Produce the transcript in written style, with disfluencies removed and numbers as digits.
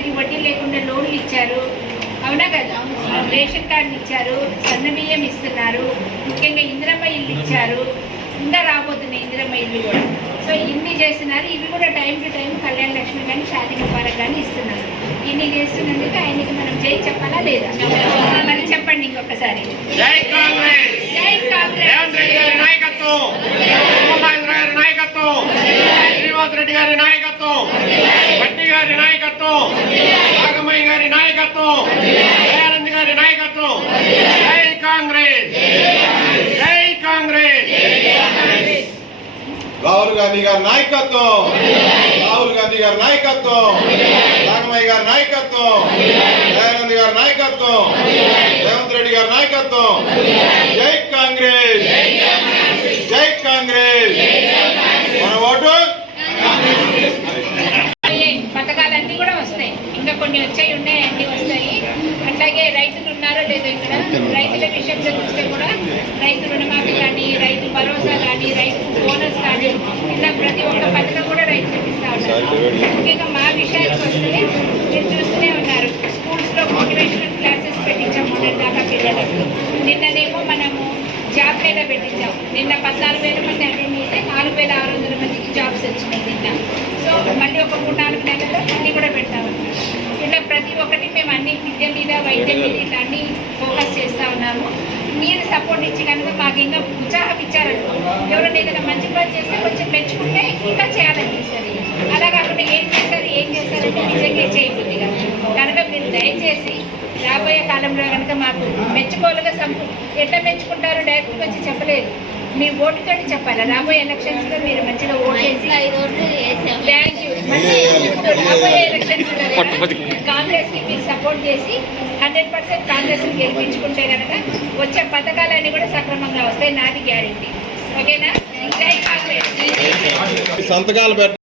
మనకి వడ్డీ లేకుండా లోన్లు ఇచ్చారు, అవునా కదా? రేషన్ కార్డులు ఇచ్చారు, సన్న బియ్యం ఇస్తున్నారు, ముఖ్యంగా ఇందిరమ్మ ఇల్లు ఇచ్చారు, ఇంకా రాబోతున్నాయి ఇందిరమ్మ ఇల్లు కూడా. సో ఇన్ని చేస్తున్నారు. ఇవి కూడా time to time Kalyana Lakshmi కానీ షాదీ ముబారక్ కానీ ఇస్తున్నారు. ఇన్ని చేస్తున్నందుకు ఆయనకి మనం జై చెప్పాలా లేదా? మరి చెప్పండి ఇంకొకసారి. జై కాంగ్రెస్, జై కాంగ్రెస్, నాయకత్వం, నాయకత్వం, శ్రీనివాస్ రెడ్డి గారి నాయకత్వం, భట్టి గారి నాయకత్వం, నాగమయ్య గారి నాయకత్వం, దయానంద్ గారి నాయకత్వం. జై కాంగ్రెస్, జై కాంగ్రెస్. రాహుల్ గాంధీ గారి నాయకత్వం, రాహుల్ గాంధీ గారి నాయకత్వం, నాగమయ్య గారి నాయకత్వం, దయానంద్ గారి నాయకత్వం, రేవంత్ రెడ్డి గారి నాయకత్వం. జై కాంగ్రెస్, జై కాంగ్రెస్. మన ఓటు పథకాలన్నీ కూడా వస్తాయి. ఇంకా కొన్ని వచ్చాయి, ఉన్నాయి, అన్ని వస్తాయి. అట్లాగే రైతులు ఉన్నారో లేదో ఇక్కడ రైతుల విషయంలో చూస్తే కూడా రైతు రుణమాఫీ కానీ, రైతు భరోసా కానీ, రైతు బోనస్ కానీ, ఇలా ప్రతి ఒక్క పథకం కూడా రైతులకు ఇస్తా ఉన్నారు. ముఖ్యంగా మా విషయానికి వస్తే మీరు చూస్తూనే ఉన్నారు, స్కూల్స్లో మోటివేషనల్ క్లాసెస్ పెట్టించాం మొన్నటి దాకా పిల్లలకు. నిన్ననేమో మనము జాబ్ మేళా పెట్టించాం. నిన్న 14,000 మంది అటెండ్ అయితే 4,600 మందికి జాబ్స్ వచ్చినాయి నిన్న. సో మళ్ళీ ఒక 3-4 నెలల్లో అన్నీ కూడా పెడతామన్నమాట. ఇలా ప్రతి ఒక్కటి మేము అన్ని విద్య మీద, వైద్యం మీద ఇట్లా అన్ని ఫోకస్ చేస్తూ ఉన్నాము. మీరు సపోర్ట్ ఇచ్చి కనుక మాకు ఇంకా ఉత్సాహం ఇచ్చారనుకో, ఎవరైనా ఏదైనా మంచి పని చేస్తే కొంచెం మెచ్చుకుంటే ఇంకా చేయాలనిపిస్తుంది. అలా కాకుండా ఏం చేస్తారంటే నిజంగా చేయబుద్ది కదా. కనుక మీరు దయచేసి రాబోయే కాలంలో కనుక మాకు మెచ్చుకోలుగా ఎట్లా మెచ్చుకుంటారో డైరెక్ట్గా వచ్చి చెప్పలేదు, మీ ఓటుతో చెప్పాలి. రాబోయే ఎలక్షన్స్లో మీరు మంచిగా ఓటేసి థ్యాంక్ యూ. రాబోయే ఎలక్షన్స్ కాంగ్రెస్కి మీరు సపోర్ట్ చేసి 100% కాంగ్రెస్ని గెలిపించుకుంటే కనుక వచ్చే పథకాలన్నీ కూడా సక్రమంగా వస్తాయి. నాది గ్యారెంటీ. ఓకేనా? జై కాంగ్రెస్. సంతకాలు